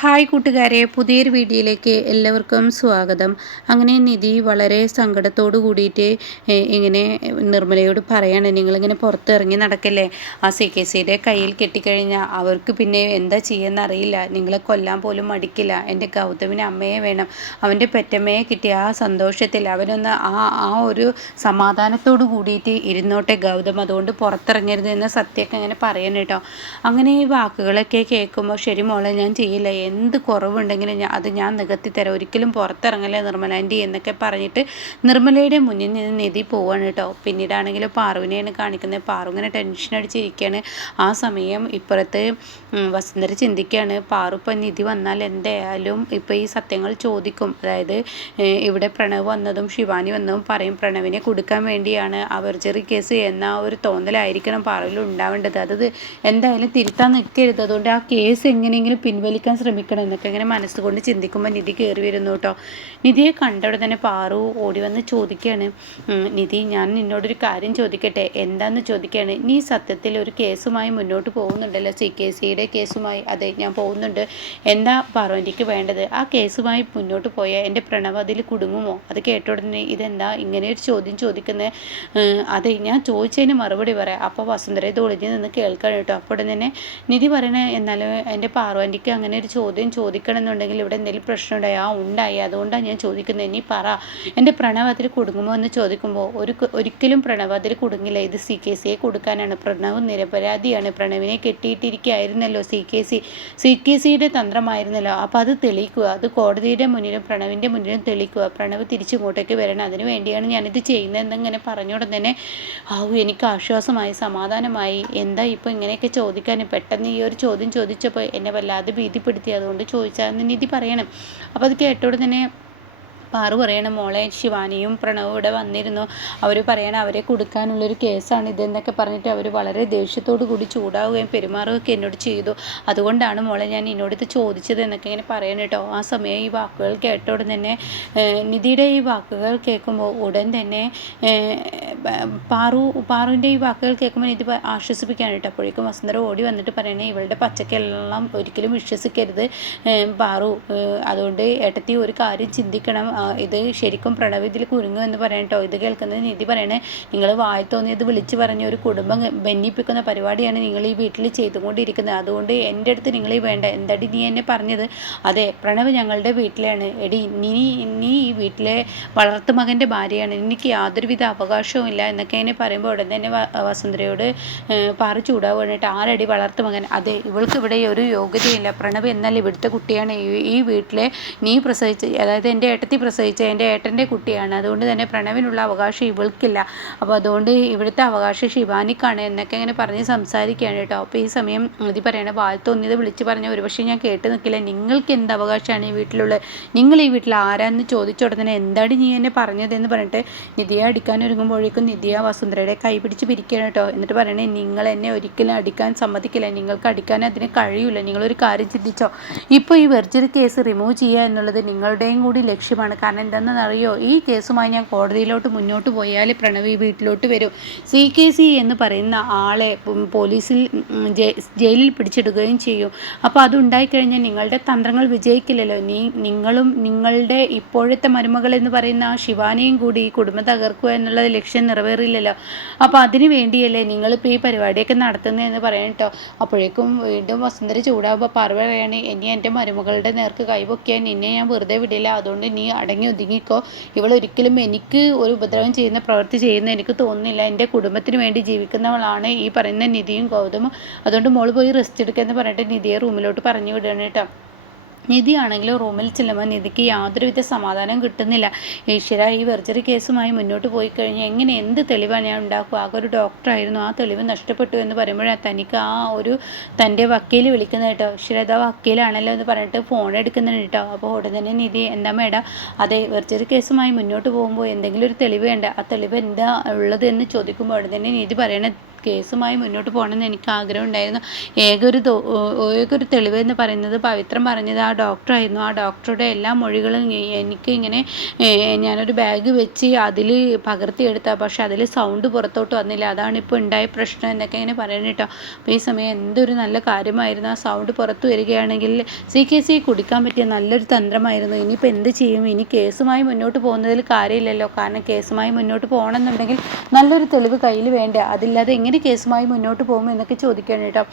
Hi കൂട്ടുകാരെ, പുതിയൊരു വീഡിയോയിലേക്ക് എല്ലാവർക്കും സ്വാഗതം. അങ്ങനെ നിധി വളരെ സങ്കടത്തോട് കൂടിയിട്ട് ഇങ്ങനെ നിർമ്മലയോട് പറയാണ്, നിങ്ങളിങ്ങനെ പുറത്തിറങ്ങി നടക്കല്ലേ, ആ CKCയുടെ കയ്യിൽ കെട്ടിക്കഴിഞ്ഞാൽ അവർക്ക് പിന്നെ എന്താ ചെയ്യുമെന്ന് അറിയില്ല, നിങ്ങളെ കൊല്ലാൻ പോലും മടിക്കില്ല. എൻ്റെ ഗൗതമിന് അമ്മയെ വേണം, അവൻ്റെ പെറ്റമ്മയെ കിട്ടിയ ആ സന്തോഷത്തിൽ അവനൊന്ന് ആ ഒരു സമാധാനത്തോട് കൂടിയിട്ട് ഇരുന്നോട്ടെ ഗൗതം, അതുകൊണ്ട് പുറത്തിറങ്ങരുത് എന്ന് സത്യമൊക്കെ അങ്ങനെ പറയണം കേട്ടോ. അങ്ങനെ ഈ വാക്കുകളൊക്കെ കേൾക്കുമ്പോൾ ശരി മോളെ, ഞാൻ ചെയ്യില്ല, എന്ത് കുറവുണ്ടെങ്കിലും അത് ഞാൻ നികത്തി തരാം, ഒരിക്കലും പുറത്തിറങ്ങല്ലേ നിർമ്മല ആൻറ്റി എന്നൊക്കെ പറഞ്ഞിട്ട് നിർമ്മലയുടെ മുന്നിൽ നിന്ന് നിധി പോവാണ് കേട്ടോ. പിന്നീടാണെങ്കിൽ പാറുവിനെയാണ് കാണിക്കുന്നത്. പാറു ഇങ്ങനെ ടെൻഷൻ അടിച്ചിരിക്കുകയാണ്. ആ സമയം ഇപ്പുറത്ത് വസുന്ധര ചിന്തിക്കുകയാണ്, പാറു ഇപ്പം നിധി വന്നാൽ എന്തായാലും ഇപ്പം ഈ സത്യങ്ങൾ ചോദിക്കും. അതായത് ഇവിടെ പ്രണവ് വന്നതും ശിവാനി വന്നതും പറയും പ്രണവിനെ കൊടുക്കാൻ വേണ്ടിയാണ് ആ വെർജറി കേസ് എന്ന ഒരു തോന്നലായിരിക്കണം പാറുവിൽ ഉണ്ടാവേണ്ടത്. അത് എന്തായാലും തിരുത്താൻ നിൽക്കരുത്, അതുകൊണ്ട് ആ കേസ് എങ്ങനെയെങ്കിലും പിൻവലിക്കാൻ ശ്രമിക്കണം എന്നൊക്കെ ഇങ്ങനെ മനസ്സുകൊണ്ട് ചിന്തിക്കുമ്പോൾ നിധി കയറി വരുന്നു കേട്ടോ. നിധിയെ കണ്ടവിടെ തന്നെ പാറു ഓടി വന്ന് ചോദിക്കുകയാണ്, നിധി ഞാൻ നിന്നോടൊരു കാര്യം ചോദിക്കട്ടെ, എന്താന്ന് ചോദിക്കുകയാണ്. നീ സത്യത്തിൽ ഒരു കേസുമായി മുന്നോട്ട് പോകുന്നുണ്ടല്ലോ, CKCയുടെ കേസുമായി. അതെ, ഞാൻ പോകുന്നുണ്ട്. എന്താ പാറു എനിക്ക് വേണ്ടത്? ആ കേസുമായി മുന്നോട്ട് പോയാൽ എൻ്റെ പ്രണവ് അതിൽ കുടുങ്ങുമോ? അത് കേട്ടോടനെ ഇതെന്താ ഇങ്ങനെ ഒരു ചോദ്യം ചോദിക്കുന്നത്? അതെ, ഞാൻ ചോദിച്ചതിന് മറുപടി പറയാം. അപ്പോൾ വസുന്ധര ഇത് ഒളിഞ്ഞ് നിന്ന് കേൾക്കണം കേട്ടോ. അപ്പോൾ തന്നെ നിധി പറയണേ, എന്നാലും എൻ്റെ പാറു ആൻറ്റിക്ക് അങ്ങനെ ഒരു ചോദ്യം ചോദിക്കണം എന്നുണ്ടെങ്കിൽ ഇവിടെ എന്തെങ്കിലും പ്രശ്നം ഉണ്ടായി? ഉണ്ടായി, അതുകൊണ്ടാണ് ഞാൻ ചോദിക്കുന്നത്. ഇനി പറ, എൻ്റെ പ്രണവ് അതിൽ കുടുങ്ങുമോ എന്ന് ചോദിക്കുമ്പോൾ ഒരിക്കലും പ്രണവ് അതിൽ കുടുങ്ങില്ല. ഇത് CKCയെ കൊടുക്കാനാണ്. പ്രണവ് നിരപരാധിയാണ്. പ്രണവിനെ കെട്ടിയിട്ടിരിക്കുകയായിരുന്നല്ലോ CKCയുടെ തന്ത്രമായിരുന്നല്ലോ. അപ്പോൾ അത് തെളിയിക്കുക, അത് കോടതിയുടെ മുന്നിലും പ്രണവിൻ്റെ മുന്നിലും തെളിയിക്കുക. പ്രണവ് തിരിച്ചിങ്ങോട്ടേക്ക് വരണം, അതിനു വേണ്ടിയാണ് ഞാനിത് ചെയ്യുന്നതെന്നിങ്ങനെ പറഞ്ഞുകൊണ്ട് തന്നെ എനിക്ക് ആശ്വാസമായി, സമാധാനമായി. എന്താ ഇപ്പോൾ ഇങ്ങനെയൊക്കെ ചോദിക്കാൻ? പെട്ടെന്ന് ഈ ഒരു ചോദ്യം ചോദിച്ചപ്പോൾ എന്നെ വല്ലാതെ ഭീതിപ്പെടുത്തി, അതുകൊണ്ട് ചോദിച്ചാൽ നിധി പറയണം. അപ്പോൾ അത് കേട്ടോടെ തന്നെ പാറു പറയണം, മോളെ ശിവാനിയും പ്രണവും ഇവിടെ വന്നിരുന്നു, അവർ പറയണം അവരെ കൊടുക്കാനുള്ളൊരു കേസാണ് ഇതെന്നൊക്കെ പറഞ്ഞിട്ട് അവർ വളരെ ദേഷ്യത്തോടു കൂടി ചൂടാവുകയും പെരുമാറുകയൊക്കെ എന്നോട് ചെയ്തു. അതുകൊണ്ടാണ് മോളെ ഞാൻ എന്നോട് ഇത് ചോദിച്ചത് എന്നൊക്കെ ഇങ്ങനെ പറയണം കേട്ടോ. ആ സമയം ഈ വാക്കുകൾ കേട്ടോടെ തന്നെ നിധിയുടെ ഈ വാക്കുകൾ കേൾക്കുമ്പോൾ ഉടൻ തന്നെ പാറുവിൻ്റെ ഈ വാക്കുകൾ കേൾക്കുമ്പോൾ നിധി ആശ്വസിപ്പിക്കാൻ കേട്ടോ. അപ്പോഴേക്കും വസുന്ധര ഓടി വന്നിട്ട് പറയണേ, ഇവളുടെ പച്ചക്കെല്ലാം ഒരിക്കലും വിശ്വസിക്കരുത് പാറു, അതുകൊണ്ട് ഏട്ടത്തി ഒരു കാര്യം ചിന്തിക്കണം, ഇത് ശരിക്കും പ്രണവ് ഇതിൽ കുരുങ്ങും എന്ന് പറയണം കേട്ടോ. ഇത് കേൾക്കുന്നത് നിധി പറയണേ, നിങ്ങൾ വായി തോന്നിയത് വിളിച്ച് പറഞ്ഞ ഒരു കുടുംബം ഭിന്നിപ്പിക്കുന്ന പരിപാടിയാണ് നിങ്ങൾ ഈ വീട്ടിൽ ചെയ്തുകൊണ്ടിരിക്കുന്നത്, അതുകൊണ്ട് എൻ്റെ അടുത്ത് നിങ്ങൾ വേണ്ട. എന്താടി നീ എന്നെ പറഞ്ഞത്? അതെ, പ്രണവ് ഞങ്ങളുടെ വീട്ടിലാണ്. എടി നീ ഈ വീട്ടിലെ വളർത്തു മകൻ്റെ ഭാര്യയാണ്, എനിക്ക് യാതൊരുവിധ അവകാശവും ഇല്ല എന്നൊക്കെ എന്നെ പറയുമ്പോൾ ഉടൻ തന്നെ വസുന്ധരയോട് പാറു ചൂടാവുകയാണ് കേട്ടോ. ആരടി വളർത്തു മകൻ? അതെ, ഇവൾക്ക് ഇവിടെ ഒരു യോഗ്യതയില്ല. പ്രണവ് എന്നാൽ ഇവിടുത്തെ കുട്ടിയാണ്, ഈ വീട്ടിലെ നീ പ്രസവിച്ച്, അതായത് എൻ്റെ ഏട്ടത്തി പ്രസവിച്ച എൻ്റെ ഏട്ടൻ്റെ കുട്ടിയാണ്, അതുകൊണ്ട് തന്നെ പ്രണവിനുള്ള അവകാശം ഇവൾക്കില്ല. അപ്പോൾ അതുകൊണ്ട് ഇവിടുത്തെ അവകാശം ശിവാനിക്കാണ് എന്നൊക്കെ ഇങ്ങനെ പറഞ്ഞ് സംസാരിക്കുകയാണ് കേട്ടോ. അപ്പോൾ ഈ സമയം നിധി പറയണ, തോന്നിയത് വിളിച്ച് പറഞ്ഞ ഒരുപക്ഷെ ഞാൻ കേട്ട് നിൽക്കില്ല, നിങ്ങൾക്ക് എന്ത് അവകാശമാണ് ഈ വീട്ടിലുള്ളത്? നിങ്ങൾ ഈ വീട്ടിൽ ആരാന്ന് ചോദിച്ച ഉടനെ എന്താണ് നീ എന്നെ പറഞ്ഞതെന്ന് പറഞ്ഞിട്ട് നിധിയെ അടിക്കാൻ ഒരുങ്ങുമ്പോഴേക്കും നിധിയ വസുന്ധരയുടെ കൈ പിടിച്ച് പിരിക്കുകയാണ് കേട്ടോ. എന്നിട്ട് പറയണേ, നിങ്ങൾ എന്നെ ഒരിക്കലും അടിക്കാൻ സമ്മതിക്കില്ല, നിങ്ങൾക്ക് അടിക്കാൻ അതിന് കഴിയില്ല. നിങ്ങളൊരു കാര്യം ചിന്തിച്ചോ, ഇപ്പോൾ ഈ വെർജറി കേസ് റിമൂവ് ചെയ്യുക എന്നുള്ളത് നിങ്ങളുടെയും കൂടി ലക്ഷ്യമാണ്. കാരണം എന്താണെന്ന് അറിയോ, ഈ കേസുമായി ഞാൻ കോടതിയിലോട്ട് മുന്നോട്ട് പോയാൽ പ്രണവ് ഈ വീട്ടിലോട്ട് വരും. CKC എന്ന് പറയുന്ന ആളെ പോലീസിൽ ജയിലിൽ പിടിച്ചിടുകയും ചെയ്യും. അപ്പോൾ അതുണ്ടായിക്കഴിഞ്ഞാൽ നിങ്ങളുടെ തന്ത്രങ്ങൾ വിജയിക്കില്ലല്ലോ. നിങ്ങളും നിങ്ങളുടെ ഇപ്പോഴത്തെ മരുമകൾ എന്ന് പറയുന്ന ആ ശിവാനിയും കൂടി ഈ കുടുംബം തകർക്കുക എന്നുള്ള ലക്ഷ്യം നിറവേറില്ലല്ലോ. അപ്പോൾ അതിന് വേണ്ടിയല്ലേ നിങ്ങളിപ്പോൾ ഈ പരിപാടിയൊക്കെ നടത്തുന്നതെന്ന് പറയാം കേട്ടോ. അപ്പോഴേക്കും വീണ്ടും വസുന്ധര ചൂടാകുമ്പോൾ പറയാണ്, ഇനി എൻ്റെ മരുമകളുടെ നേർക്ക് കൈവയ്ക്കാൻ നിന്നെ ഞാൻ വെറുതെ വിടില്ല, അതുകൊണ്ട് നീ അടങ്ങി ഒതുങ്ങിക്കോ. ഇവളൊരിക്കലും എനിക്ക് ഒരു ഉപദ്രവം ചെയ്യുന്ന പ്രവൃത്തി ചെയ്യുന്ന എനിക്ക് തോന്നുന്നില്ല. എൻ്റെ കുടുംബത്തിന് വേണ്ടി ജീവിക്കുന്നവളാണ് ഈ പറയുന്ന നിധിയും ഗൗതമും, അതുകൊണ്ട് മോള് പോയി റെസ്റ്റ് എടുക്കുക പറഞ്ഞിട്ട് നിധിയെ റൂമിലോട്ട് പറഞ്ഞു വിടുകയാണ് കേട്ടോ. നിധിയാണെങ്കിലും റൂമിൽ ചെല്ലുമ്പോൾ നിധിക്ക് യാതൊരുവിധ സമാധാനം കിട്ടുന്നില്ല. ഈശ്വര, ഈ വെർജറി കേസുമായി മുന്നോട്ട് പോയി കഴിഞ്ഞാൽ എങ്ങനെ എന്ത് തെളിവാണ് ഞാൻ ഉണ്ടാക്കുക? ആകെ ഒരു ഡോക്ടറായിരുന്നു, ആ തെളിവ് നഷ്ടപ്പെട്ടു എന്ന് പറയുമ്പോഴാണ് തനിക്ക് ആ ഒരു തൻ്റെ വക്കീൽ വിളിക്കുന്നത് കേട്ടോ. ഈശ്വര, ഇതാ വക്കീലാണല്ലോ എന്ന് പറഞ്ഞിട്ട് ഫോൺ എടുക്കുന്നുണ്ട് കേട്ടോ. അപ്പോൾ ഉടൻ തന്നെ നിധി, എന്താ മേഡം? അതെ, വെർജറി കേസുമായി മുന്നോട്ട് പോകുമ്പോൾ എന്തെങ്കിലും ഒരു തെളിവ് വേണ്ട, ആ തെളിവ് എന്താ ഉള്ളത് എന്ന് ചോദിക്കുമ്പോൾ ഉടൻ തന്നെ നിധി പറയണ കേസുമായി മുന്നോട്ട് പോകണമെന്ന് എനിക്ക് ആഗ്രഹം ഉണ്ടായിരുന്നു. ഏകൊരു തെളിവ് എന്ന് പറയുന്നത് പവിത്രം പറഞ്ഞത് ആ ഡോക്ടറായിരുന്നു. ആ ഡോക്ടറുടെ എല്ലാ മൊഴികളും എനിക്ക് ഇങ്ങനെ ഞാനൊരു ബാഗ് വെച്ച് അതിൽ പകർത്തിയെടുത്ത, പക്ഷെ അതിൽ സൗണ്ട് പുറത്തോട്ട് വന്നില്ല. അതാണ് ഇപ്പോൾ ഉണ്ടായ പ്രശ്നം എന്നൊക്കെ ഇങ്ങനെ പറയണം കേട്ടോ. അപ്പോൾ ഈ സമയം എന്തൊരു നല്ല കാര്യമായിരുന്നു. ആ സൗണ്ട് പുറത്തു വരികയാണെങ്കിൽ CKC കുടിക്കാൻ പറ്റിയ നല്ലൊരു തന്ത്രമായിരുന്നു. ഇനിയിപ്പോൾ എന്ത് ചെയ്യും? ഇനി കേസുമായി മുന്നോട്ട് പോകുന്നതിൽ കാര്യമില്ലല്ലോ. കാരണം കേസുമായി മുന്നോട്ട് പോകണമെന്നുണ്ടെങ്കിൽ നല്ലൊരു തെളിവ് കയ്യിൽ വേണ്ടേ. അതില്ലാതെ എങ്ങനെ കേസുമായി മുന്നോട്ട് പോകും എന്നൊക്കെ ചോദിക്കണം കേട്ടോ.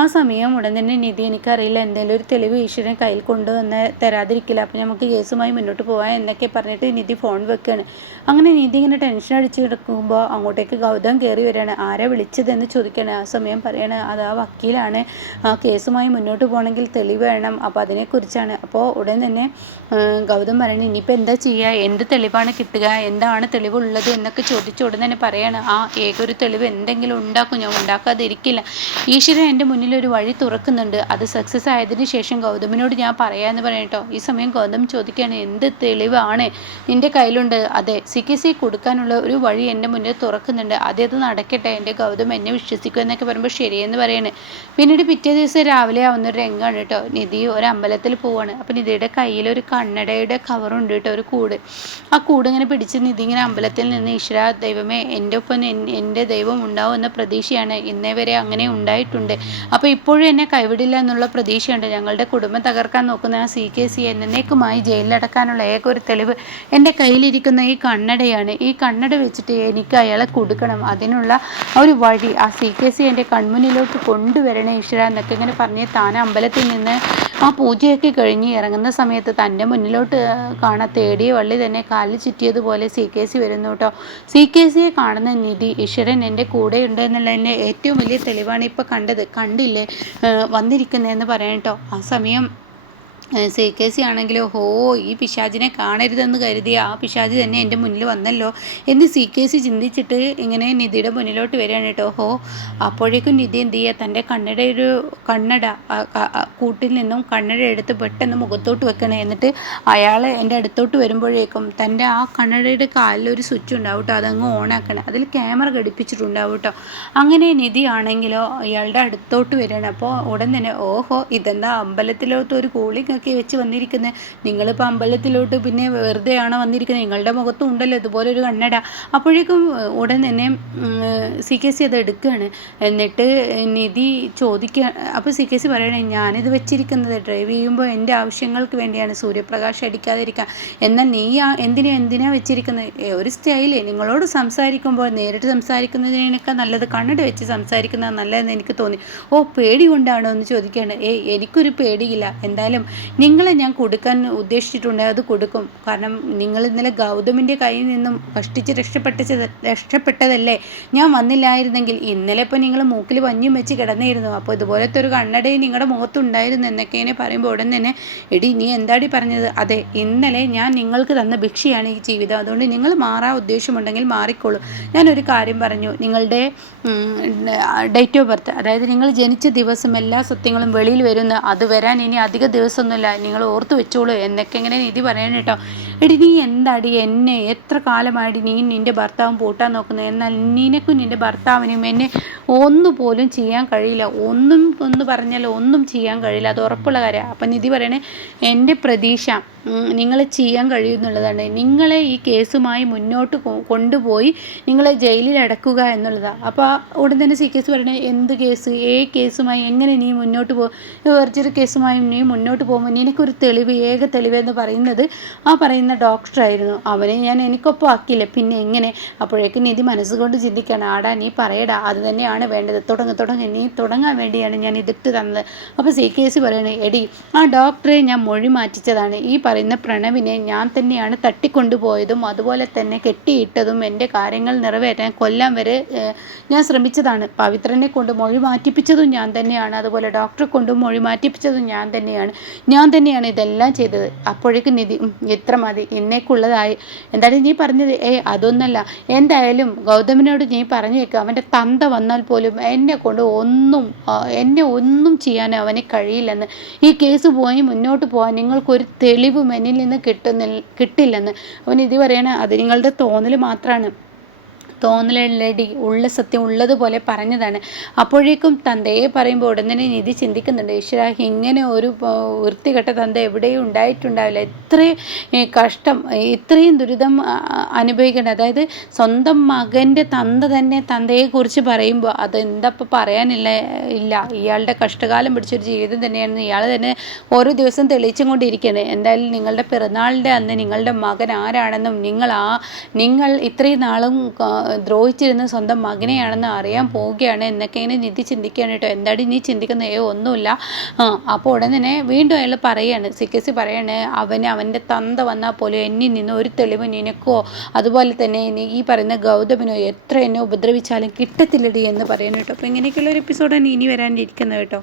ആ സമയം ഉടൻ തന്നെ നിധി, എനിക്കറിയില്ല, എന്തെങ്കിലും ഒരു തെളിവ് ഈശ്വരൻ കയ്യിൽ കൊണ്ടുവന്ന് തരാതിരിക്കില്ല, അപ്പോൾ നമുക്ക് കേസുമായി മുന്നോട്ട് പോകാം എന്നൊക്കെ പറഞ്ഞിട്ട് നിധി ഫോൺ വെക്കുകയാണ്. അങ്ങനെ നിധി ഇങ്ങനെ ടെൻഷൻ അടിച്ച് കിടക്കുമ്പോൾ അങ്ങോട്ടേക്ക് ഗൗതം കയറി വരികയാണ്. ആരാ വിളിച്ചതെന്ന് ചോദിക്കുകയാണ്. ആ സമയം പറയാണ്, അത് ആ വക്കീലാണ്, ആ കേസുമായി മുന്നോട്ട് പോകണമെങ്കിൽ തെളിവ് വേണം, അപ്പോൾ അതിനെക്കുറിച്ചാണ്. അപ്പോൾ ഉടൻ തന്നെ ഗൗതം പറയണ, ഇനിയിപ്പോൾ എന്താ ചെയ്യുക, എന്ത് തെളിവാണ് കിട്ടുക, എന്താണ് തെളിവുള്ളത് എന്നൊക്കെ ചോദിച്ച ഉടൻ തന്നെ പറയാണ്, ആ ഏകൊരു തെളിവ് എന്തെങ്കിലും ഉണ്ടാക്കും, ഞാൻ ഉണ്ടാക്കാതിരിക്കില്ല. ഈശ്വരൻ എൻ്റെ മുന്നിൽ ഒരു വഴി തുറക്കുന്നുണ്ട്, അത് സക്സസ് ആയതിനു ശേഷം ഗൗതമിനോട് ഞാൻ പറയാമെന്ന് പറയട്ടോ. ഈ സമയം ഗൗതം ചോദിക്കുകയാണ്, എന്ത് തെളിവാണ് നിൻ്റെ കയ്യിലുണ്ട്? അതെ, CKC കൊടുക്കാനുള്ള ഒരു വഴി എൻ്റെ മുന്നിൽ തുറക്കുന്നുണ്ട്, അതേത് നടക്കട്ടെ, എൻ്റെ ഗൗതം എന്നെ വിശ്വസിക്കും എന്നൊക്കെ പറയുമ്പോൾ ശരിയെന്ന് പറയാണ്. പിന്നീട് പിറ്റേ ദിവസം രാവിലെ ആവുന്നൊരു രംഗമാണ് കേട്ടോ. നിധി ഒരു അമ്പലത്തിൽ പോവാണ്. അപ്പോൾ നിധിയുടെ കയ്യിലൊരു കണ്ണടയുടെ കവറുണ്ട് കേട്ടോ, ഒരു കൂട്. ആ കൂട് ഇങ്ങനെ പിടിച്ച് നിധി ഇങ്ങനെ അമ്പലത്തിൽ നിന്ന്, ഈശ്വര ദൈവമേ, എൻ്റെ ഒപ്പം എൻ്റെ ദൈവം ഉണ്ടാവും എന്ന പ്രതീക്ഷയാണ്, ഇന്നേ വരെ അങ്ങനെ ഉണ്ടായിട്ടുണ്ട്, അപ്പോൾ ഇപ്പോഴും എന്നെ കൈവിടില്ല എന്നുള്ള പ്രതീക്ഷയുണ്ട്. ഞങ്ങളുടെ കുടുംബം തകർക്കാൻ നോക്കുന്ന ആ CKC എന്നേക്കുമായി ജയിലിലടക്കാനുള്ള ഒരു തെളിവ് എൻ്റെ കയ്യിലിരിക്കുന്ന ഈ കണ്ണടയാണ്. ഈ കണ്ണട വെച്ചിട്ട് എനിക്ക് അയാളെ കൊടുക്കണം, അതിനുള്ള ഒരു വഴി ആ CKC എൻ്റെ കൺമുന്നിലോട്ട് കൊണ്ടുവരണേ ഈശ്വര എന്നൊക്കെ ഇങ്ങനെ പറഞ്ഞ് താൻ അമ്പലത്തിൽ നിന്ന് ആ പൂജയൊക്കെ കഴിഞ്ഞ് ഇറങ്ങുന്ന സമയത്ത് തൻ്റെ മുന്നിലോട്ട് കാണാൻ തേടിയ വള്ളി തന്നെ കാലിൽ ചുറ്റിയതുപോലെ CKC വരുന്നു കേട്ടോ. CKCയെ കാണുന്ന നിധി, ഈശ്വരൻ എൻ്റെ കൂടെയുണ്ട് എന്നുള്ളതിൻ്റെ ഏറ്റവും വലിയ തെളിവാണ് ഇപ്പോൾ കണ്ടില്ലേ വന്നിരിക്കുന്നതെന്ന് പറയാം കേട്ടോ. ആ സമയം CKC ആണെങ്കിലോ, ഈ പിശാചിനെ കാണരുതെന്ന് കരുതിയ ആ പിശാചി തന്നെ എൻ്റെ മുന്നിൽ വന്നല്ലോ എന്ന് CKC ചിന്തിച്ചിട്ട് ഇങ്ങനെ നിധിയുടെ മുന്നിലോട്ട് വരികയാണ് കേട്ടോ. അപ്പോഴേക്കും നിധി എന്ത് ചെയ്യുക, തൻ്റെ കണ്ണട കൂട്ടിൽ നിന്നും കണ്ണട എടുത്ത് പെട്ടെന്ന് മുഖത്തോട്ട് വെക്കണേ. എന്നിട്ട് അയാൾ എൻ്റെ അടുത്തോട്ട് വരുമ്പോഴേക്കും തൻ്റെ ആ കണ്ണടയുടെ കാലിലൊരു സ്വിച്ച് ഉണ്ടാവും കേട്ടോ, അതങ്ങ് ഓണാക്കണം. അതിൽ ക്യാമറ ഘടിപ്പിച്ചിട്ടുണ്ടാവും കേട്ടോ. അങ്ങനെ നിധി ആണെങ്കിലോ ഇയാളുടെ അടുത്തോട്ട് വരികയാണ്. അപ്പോൾ ഉടൻ തന്നെ, ഇതെന്താ അമ്പലത്തിലോട്ട് ഒരു കൂളിംഗ് ഒക്കെ വെച്ച് വന്നിരിക്കുന്നത്, നിങ്ങളിപ്പോൾ അമ്പലത്തിലോട്ട് പിന്നെ വെറുതെ ആണോ വന്നിരിക്കുന്നത്, നിങ്ങളുടെ മുഖത്തും ഉണ്ടല്ലോ ഇതുപോലെ ഒരു കണ്ണട. അപ്പോഴേക്കും ഉടൻ തന്നെ CKC അത് എടുക്കുകയാണ്. എന്നിട്ട് നിധി ചോദിക്കുക. അപ്പോൾ CKC പറയണേ, ഞാനിത് വെച്ചിരിക്കുന്നത് ഡ്രൈവ് ചെയ്യുമ്പോൾ എൻ്റെ ആവശ്യങ്ങൾക്ക് വേണ്ടിയാണ്, സൂര്യപ്രകാശം അടിക്കാതിരിക്കാൻ. എന്നാൽ നീ എന്തിനാ വെച്ചിരിക്കുന്നത്? ഒരു സ്റ്റൈലേ, നിങ്ങളോട് സംസാരിക്കുമ്പോൾ നേരിട്ട് സംസാരിക്കുന്നതിനേക്കാൾ നല്ലത് കണ്ണട വെച്ച് സംസാരിക്കുന്നത് നല്ലതെന്ന് എനിക്ക് തോന്നി. പേടി കൊണ്ടാണോ എന്ന് ചോദിക്കുകയാണ്. എനിക്കൊരു പേടിയില്ല, എന്തായാലും നിങ്ങളെ ഞാൻ കൊടുക്കാൻ ഉദ്ദേശിച്ചിട്ടുണ്ട്, അത് കൊടുക്കും. കാരണം നിങ്ങൾ ഇന്നലെ ഗൗതമിൻ്റെ കയ്യിൽ നിന്നും കഷ്ടിച്ച് രക്ഷപ്പെട്ടതല്ലേ. ഞാൻ വന്നില്ലായിരുന്നെങ്കിൽ ഇന്നലെ ഇപ്പോൾ നിങ്ങൾ മൂക്കിൽ പഞ്ഞും വെച്ച് കിടന്നിരുന്നു. അപ്പോൾ ഇതുപോലത്തെ ഒരു കണ്ണടയും നിങ്ങളുടെ മുഖത്തുണ്ടായിരുന്നു എന്നൊക്കെ പറയുമ്പോൾ ഉടൻ തന്നെ, എടി നീ എന്താടി പറഞ്ഞത്? അതെ, ഇന്നലെ ഞാൻ നിങ്ങൾക്ക് തന്ന ഭിക്ഷയാണ് ഈ ജീവിതം, അതുകൊണ്ട് നിങ്ങൾ മാറാൻ ഉദ്ദേശമുണ്ടെങ്കിൽ മാറിക്കോളൂ. ഞാനൊരു കാര്യം പറഞ്ഞു, നിങ്ങളുടെ ഡേറ്റ് ഓഫ് ബർത്ത്, അതായത് നിങ്ങൾ ജനിച്ച ദിവസം എല്ലാ സത്യങ്ങളും വെളിയിൽ വരുന്ന, അത് വരാൻ ഇനി അധിക ദിവസമൊന്നുമില്ല, നിങ്ങൾ ഓർത്ത് വെച്ചോളൂ എന്നൊക്കെ ഇങ്ങനെ നിധി പറയണം കേട്ടോ. എടി നീ എന്താടി എന്നെ എത്ര കാലമായിട്ട് നീ നിൻ്റെ ഭർത്താവും പൂട്ടാൻ നോക്കുന്നത്, എന്നാൽ നിനക്കും നിൻ്റെ ഭർത്താവിനും എന്നെ ഒന്നുപോലും ചെയ്യാൻ കഴിയില്ല, ഒന്ന് പറഞ്ഞാൽ ഒന്നും ചെയ്യാൻ കഴിയില്ല, അത് ഉറപ്പുള്ള കാര്യമാണ്. അപ്പം നിധി പറയണേ, എൻ്റെ പ്രതീക്ഷ നിങ്ങളെ ചെയ്യാൻ കഴിയുമെന്നുള്ളതാണ്, നിങ്ങളെ ഈ കേസുമായി മുന്നോട്ട് കൊണ്ടുപോയി നിങ്ങളെ ജയിലിൽ അടക്കുക എന്നുള്ളതാണ്. അപ്പോൾ ഉടൻ തന്നെ CKC പറയണേ, എന്ത് കേസ്, കേസുമായി എങ്ങനെ നീ മുന്നോട്ട് പോകും? വെർജറി കേസുമായി നീ മുന്നോട്ട് പോകുമ്പോൾ നിനക്കൊരു തെളിവ്, ഏക തെളിവ് എന്ന് പറയുന്നത് ആ പറയുന്ന ഡോക്ടറായിരുന്നു, അവനെ ഞാൻ എനിക്കൊപ്പം ആക്കിയില്ല, പിന്നെ എങ്ങനെ? അപ്പോഴേക്കും നിധി മനസ്സുകൊണ്ട് ചിന്തിക്കുകയാണ്, ആടാ നീ പറയടാ, അത് തന്നെയാണ് വേണ്ടത്, തുടങ്ങി, നീ തുടങ്ങാൻ വേണ്ടിയാണ് ഞാൻ ഇതിട്ട് തന്നത്. അപ്പോൾ CKC പറയണേ, എടി ആ ഡോക്ടറെ ഞാൻ മൊഴി മാറ്റിച്ചതാണ്, ഈ പറയുന്ന പ്രണവിനെ ഞാൻ തന്നെയാണ് തട്ടിക്കൊണ്ടുപോയതും അതുപോലെ തന്നെ കെട്ടിയിട്ടതും, എൻ്റെ കാര്യങ്ങൾ നിറവേറ്റാൻ കൊല്ലാൻ വരെ ഞാൻ ശ്രമിച്ചതാണ്, പവിത്രനെ കൊണ്ട് മൊഴി മാറ്റിപ്പിച്ചതും ഞാൻ തന്നെയാണ്, അതുപോലെ ഡോക്ടറെ കൊണ്ടും മൊഴി മാറ്റിപ്പിച്ചതും ഞാൻ തന്നെയാണ് ഇതെല്ലാം ചെയ്തത്. അപ്പോഴേക്കും നിധി, ഇത്ര മതി, ഇന്നേക്കുള്ളതായി, എന്തായാലും നീ പറഞ്ഞത് അതൊന്നല്ല, എന്തായാലും ഗൗതമിനോട് നീ പറഞ്ഞു വെക്കുക, അവൻ്റെ തന്ത വന്നാൽ പോലും എന്നെ ഒന്നും ചെയ്യാൻ അവന് കഴിയില്ലെന്ന്, ഈ കേസ് പോയി മുന്നോട്ട് പോകാൻ നിങ്ങൾക്കൊരു തെളിവും എന്നിൽ നിന്ന് കിട്ടില്ലെന്ന്. അവൻ ഇത് പറയണ, അത് നിങ്ങളുടെ തോന്നൽ മാത്രമാണ്, തോന്നലടി ഉള്ള സത്യം ഉള്ളതുപോലെ പറഞ്ഞതാണ്. അപ്പോഴേക്കും തന്തയെ പറയുമ്പോൾ ഉടനെ നിധി ചിന്തിക്കുന്നുണ്ട്, ഈശ്വര ഇങ്ങനെ ഒരു വൃത്തികെട്ട തന്ത എവിടെയും ഉണ്ടായിട്ടുണ്ടാവില്ല. ഇത്രയും കഷ്ടം, ഇത്രയും ദുരിതം അനുഭവിക്കേണ്ട, അതായത് സ്വന്തം മകൻ്റെ തന്ത തന്നെ തന്തയെക്കുറിച്ച് പറയുമ്പോൾ അതെന്തപ്പോൾ പറയാനില്ല ഇല്ല ഇയാളുടെ കഷ്ടകാലം പിടിച്ചൊരു ജീവിതം തന്നെയാണെന്ന് ഇയാൾ തന്നെ ഓരോ ദിവസം തെളിയിച്ചും കൊണ്ടിരിക്കുകയാണ്. എന്തായാലും നിങ്ങളുടെ പിറന്നാളിൻ്റെ അന്ന് നിങ്ങളുടെ മകൻ ആരാണെന്നും നിങ്ങൾ ഇത്രയും നാളും ദ്രോഹിച്ചിരുന്ന സ്വന്തം മകനെയാണെന്ന് അറിയാൻ പോവുകയാണ് എന്നൊക്കെ ഇങ്ങനെ നിധി ചിന്തിക്കുകയാണ് കേട്ടോ. എന്താടി നീ ചിന്തിക്കുന്നത്? ഒന്നുമില്ല. അപ്പോൾ ഉടൻ തന്നെ വീണ്ടും അയാൾ പറയാണ്, സിക്കസി പറയാണ്, അവൻ്റെ തന്ത വന്നാൽ പോലും എന്നിൽ നിന്ന് ഒരു തെളിവ് നിനക്കോ അതുപോലെ തന്നെ ഈ പറയുന്ന ഗൗതമിനോ എത്ര എന്നെ ഉപദ്രവിച്ചാലും കിട്ടത്തില്ലടി എന്ന് പറയുന്നു കേട്ടോ. അപ്പോൾ ഇങ്ങനെയൊക്കെയുള്ള ഒരു എപ്പിസോഡാണ് ഇനി വരാനിരിക്കുന്നത് കേട്ടോ.